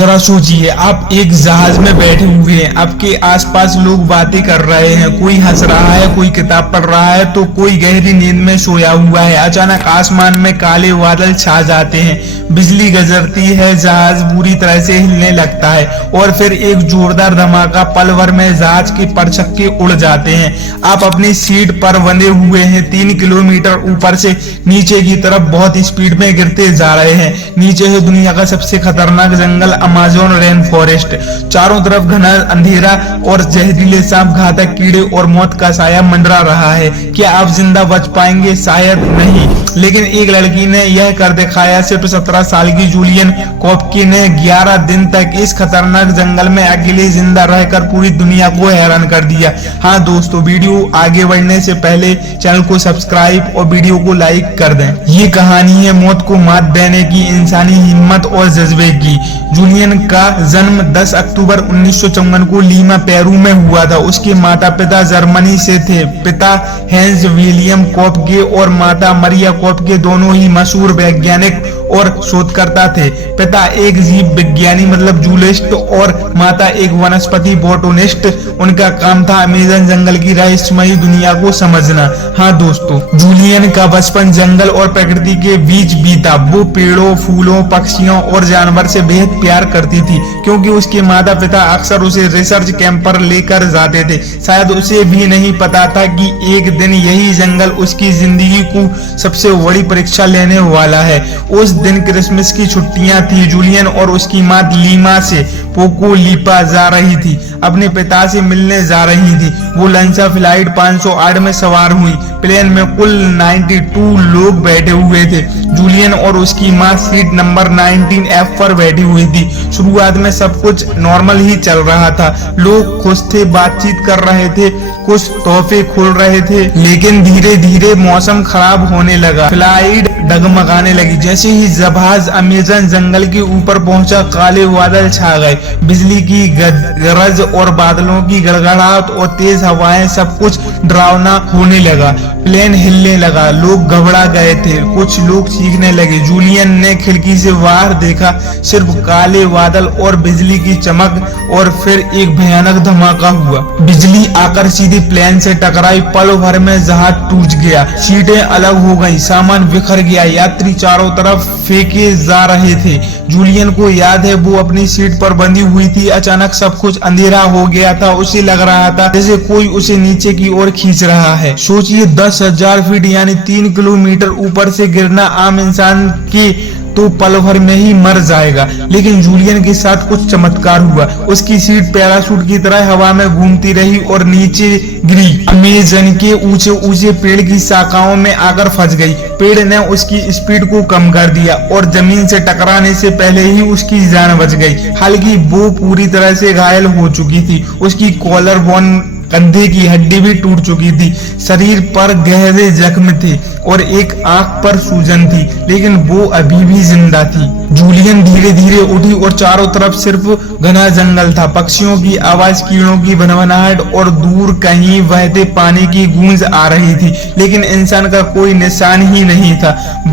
जरा सोचिए, आप एक जहाज में बैठे हुए हैं, आपके आसपास लोग बातें कर रहे हैं, कोई हंस रहा है, कोई किताब पढ़ रहा है तो कोई गहरी नींद में सोया हुआ है। अचानक आसमान में काले बादल छा जाते हैं, बिजली गरजती है, जहाज पूरी तरह से हिलने लगता है और फिर एक जोरदार धमाका, पल भर में जहाज के परछक्के उड़ जाते हैं। आप अपनी सीट पर बंधे हुए हैं, 3 किलोमीटर ऊपर से नीचे की तरफ बहुत स्पीड में गिरते जा रहे हैं। नीचे है दुनिया का सबसे खतरनाक जंगल, अमेज़न रेन फॉरेस्ट। चारों तरफ घना अंधेरा और जहरीले सांप, घातक कीड़े और मौत का साया मंडरा रहा है। क्या आप जिंदा बच पाएंगे? शायद नहीं, लेकिन एक लड़की ने यह कर दिखाया। सिर्फ 17 साल की जूलियन कॉपकी ने 11 दिन तक इस खतरनाक जंगल में अकेले जिंदा रहकर पूरी दुनिया को हैरान कर दिया। हाँ दोस्तों, वीडियो आगे बढ़ने से पहले चैनल को सब्सक्राइब और वीडियो को लाइक कर दें। ये कहानी है मौत को मात देने की, इंसानी हिम्मत और जज्बे की। जूलियन का जन्म 10 अक्टूबर 1954 को लीमा, पेरू में हुआ था। उसके माता पिता जर्मनी से थे। पिता हेंस विलियम कॉपके और माता मरिया कॉपके दोनों ही मशहूर वैज्ञानिक और शोधकर्ता थे। पिता एक जीव विज्ञानी मतलब जूलिस्ट और माता एक वनस्पति बोटोनिस्ट। उनका काम था अमेज़न जंगल की रहस्यमयी दुनिया को समझना। हाँ दोस्तों, जूलियन का बचपन जंगल और प्रकृति के बीच बीता। वो पेड़ों, फूलों, पक्षियों और जानवर से बेहद प्यार करती थी, क्योंकि उसके माता पिता अक्सर उसे रिसर्च कैंप पर लेकर जाते थे। शायद उसे भी नहीं पता था कि एक दिन यही जंगल उसकी जिंदगी को सबसे बड़ी परीक्षा लेने वाला है। उस दिन क्रिसमस की छुट्टियां थी। जूलियन और उसकी मां लीमा से पोको लीपा जा रही थी, अपने पिता से मिलने जा रही थी। वो लंचा फ्लाइट 508 में सवार हुई। प्लेन में कुल 92 लोग बैठे हुए थे। जूलियन और उसकी मां सीट नंबर 19F पर बैठी हुई थी। शुरुआत में सब कुछ नॉर्मल ही चल रहा था। लोग खुश थे, बातचीत कर रहे थे, कुछ तोहफे खुल रहे थे। लेकिन धीरे धीरे मौसम खराब होने लगा। फ्लाइट डगमगाने लगी। जैसे ही जहाज अमेज़न जंगल के ऊपर पहुंचा, काले बादल छा गए। बिजली की गरज और बादलों की गड़गड़ाहट और तेज हवाएं, सब कुछ डरावना होने लगा। प्लेन हिलने लगा। लोग घबरा गए थे, कुछ लोग चीखने लगे। जूलियन ने खिड़की से बाहर देखा, सिर्फ काले बादल और बिजली की चमक, और फिर एक भयानक धमाका हुआ। बिजली आकर सीधे प्लेन से टकराई। पल भर में जहाज टूट गया, सीटें अलग हो गई, सामान बिखर गया, यात्री चारों तरफ फेंके जा रहे थे। जूलियन को याद है, वो अपनी सीट पर बंधी हुई थी। अचानक सब कुछ अंधेरा हो गया था। उसे लग रहा था जैसे कोई उसे नीचे की ओर खींच रहा है। सोचिए, 10,000 फीट यानी 3 किलोमीटर ऊपर से गिरना आम इंसान की तो पल भर में ही मर जाएगा। लेकिन जूलियन के साथ कुछ चमत्कार हुआ। उसकी सीट पैराशूट की तरह हवा में घूमती रही और नीचे गिरी। अमेज़न के ऊंचे ऊंचे पेड़ की शाखाओं में आकर फंस गई। पेड़ ने उसकी स्पीड को कम कर दिया और जमीन से टकराने से पहले ही उसकी जान बच गई। हालांकि वो पूरी तरह से घायल हो चुकी थी। उसकी कॉलर बोन, कंधे की हड्डी भी टूट चुकी थी। शरीर पर गहरे जख्म थे और एक आंख पर सूजन थी, लेकिन वो अभी भी जिंदा थी। जूलियन धीरे धीरे उठी और चारों तरफ सिर्फ घना जंगल था। पक्षियों की आवाज, कीड़ों की भनभनाहट और दूर कहीं बहते पानी की गूंज आ रही थी, लेकिन इंसान का कोई निशान ही नहीं था।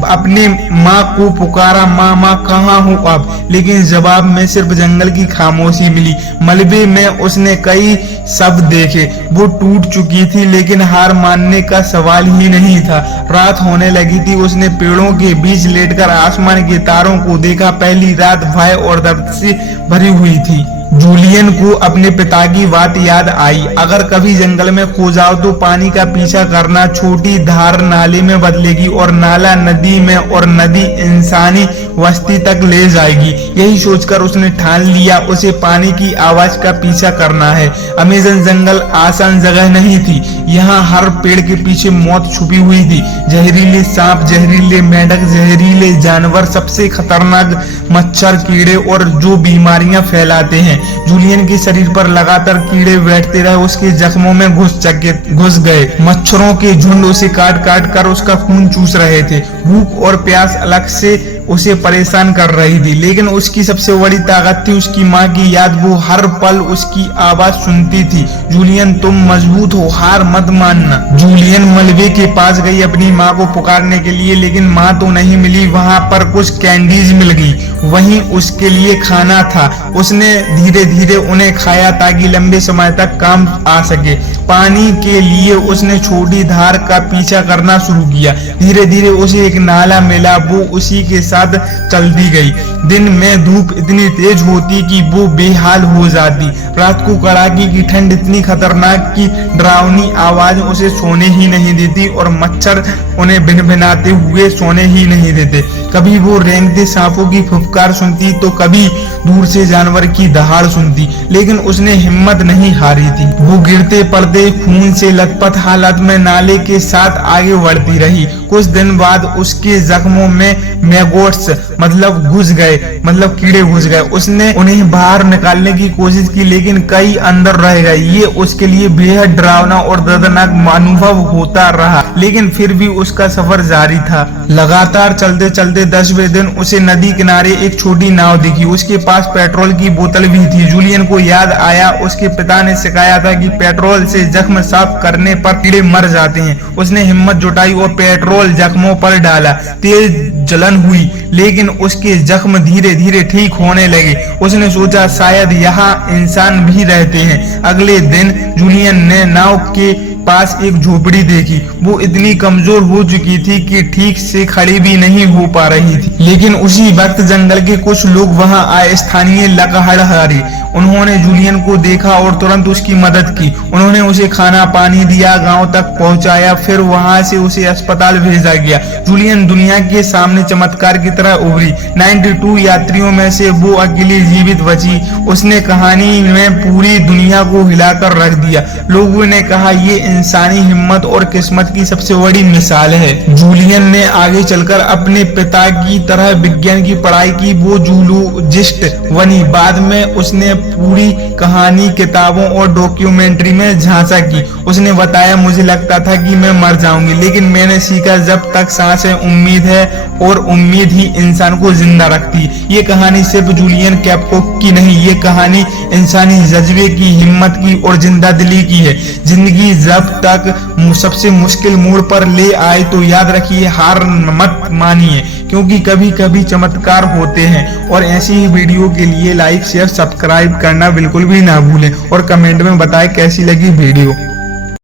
अपने माँ को पुकारा, माँ माँ कहाँ हो आप? लेकिन जवाब में सिर्फ जंगल की खामोशी मिली। मलबे में उसने कई शब्द देखे। वो टूट चुकी थी, लेकिन हार मानने का सवाल ही नहीं था। रात होने लगी थी। उसने पेड़ों के बीच लेटकर आसमान के तारों को देखा। पहली रात भय और दर्द से भरी हुई थी। जूलियन को अपने पिता की बात याद आई, अगर कभी जंगल में खो जाओ तो पानी का पीछा करना। छोटी धार नाले में बदलेगी और नाला नदी में और नदी इंसानी बस्ती तक ले जाएगी। यही सोचकर उसने ठान लिया, उसे पानी की आवाज का पीछा करना है। अमेज़न जंगल आसान जगह नहीं थी। यहाँ हर पेड़ के पीछे मौत छुपी हुई थी। जहरीले सांप, जहरीले मेंढक, जहरीले जानवर, सबसे खतरनाक मच्छर, कीड़े और जो बीमारियां फैलाते हैं। जूलियन के शरीर पर लगातार कीड़े बैठते रहे, उसके जख्मों में घुस गए। मच्छरों के झुंड उसे काट काट कर उसका खून चूस रहे थे। भूख और प्यास अलग से उसे परेशान कर रही थी, लेकिन उसकी सबसे बड़ी ताकत थी उसकी माँ की याद। वो हर पल उसकी आवाज सुनती थी, जूलियन तुम मजबूत हो, हार मत मानना। जूलियन मलबे के पास गई अपनी माँ को पुकारने के लिए, लेकिन माँ तो नहीं मिली। वहाँ पर कुछ कैंडीज मिल गई वहीं उसके लिए खाना था। उसने धीरे धीरे उन्हें खाया ताकि लंबे समय तक काम आ सके। पानी के लिए उसने छोटी धार का पीछा करना शुरू किया। धीरे धीरे उसे एक नाला मिला, वो उसी के साथ चलती गई। दिन में धूप इतनी तेज होती कि वो बेहाल हो जाती। रात को कड़ाके की ठंड इतनी खतरनाक कि डरावनी आवाज उसे सोने ही नहीं देती और मच्छर उन्हें भिनभिनाते हुए सोने ही नहीं देते। कभी वो रेंगते सांपों की फुफकार सुनती तो कभी दूर से जानवर की दहाड़ सुनती, लेकिन उसने हिम्मत नहीं हारी थी। वो गिरते पड़ते खून से लथपथ हालत में नाले के साथ आगे बढ़ती रही। कुछ दिन बाद उसके जख्मों में मैगोट्स मतलब कीड़े घुस गए। उसने उन्हें बाहर निकालने की कोशिश की, लेकिन कई अंदर रह गए। ये उसके लिए बेहद डरावना और दर्दनाक अनुभव होता रहा, लेकिन फिर भी उसका सफर जारी था। लगातार चलते चलते 10वें दिन उसे नदी किनारे एक छोटी नाव दिखी। उसके पास पेट्रोल की बोतल भी थी। जूलियन को याद आया उसके पिता ने सिखाया था कि पेट्रोल से जख्म साफ करने पर कीड़े मर जाते हैं। उसने हिम्मत जुटाई और पेट्रोल जख्मों पर डाला। तेज जलन हुई, लेकिन उसके जख्म धीरे धीरे ठीक होने लगे। उसने सोचा शायद यहाँ इंसान भी रहते हैं। अगले दिन जूलियन ने नाव के पास एक झोपड़ी देखी। वो इतनी कमजोर हो चुकी थी कि ठीक से खड़ी भी नहीं हो पा रही थी। लेकिन उसी वक्त जंगल के कुछ लोग वहां आए। स्थानीय लकड़हारे उन्होंने जूलियन को देखा और तुरंत उसकी मदद की। उन्होंने उसे खाना पानी दिया, गांव तक पहुंचाया, फिर वहां से उसे अस्पताल भेजा गया। जूलियन दुनिया के सामने चमत्कार की तरह उभरी। 92 यात्रियों में से वो अकेली जीवित बची। उसने कहानी में पूरी दुनिया को हिलाकर रख दिया। लोगों ने कहा ये इंसानी हिम्मत और किस्मत की सबसे बड़ी मिसाल है। जूलियन ने आगे चलकर अपने पिता की तरह विज्ञान की पढ़ाई की। वो जूलॉजिस्ट बनी। बाद में उसने पूरी कहानी किताबों और डॉक्यूमेंट्री में झांसा की। उसने बताया, मुझे लगता था कि मैं मर जाऊंगी, लेकिन मैंने सीखा जब तक सांस है उम्मीद है, और उम्मीद ही इंसान को जिंदा रखती है। ये कहानी सिर्फ जूलियन कैपकॉक की नहीं, ये कहानी इंसानी जज्बे की, हिम्मत की और जिंदा दिली की है। जिंदगी जब तक सबसे मुश्किल मोड़ पर ले आए तो याद रखिए, हार मत मानिए, क्योंकि कभी कभी चमत्कार होते हैं। और ऐसी ही वीडियो के लिए लाइक शेयर सब्सक्राइब करना बिल्कुल भी ना भूलें और कमेंट में बताएं कैसी लगी वीडियो।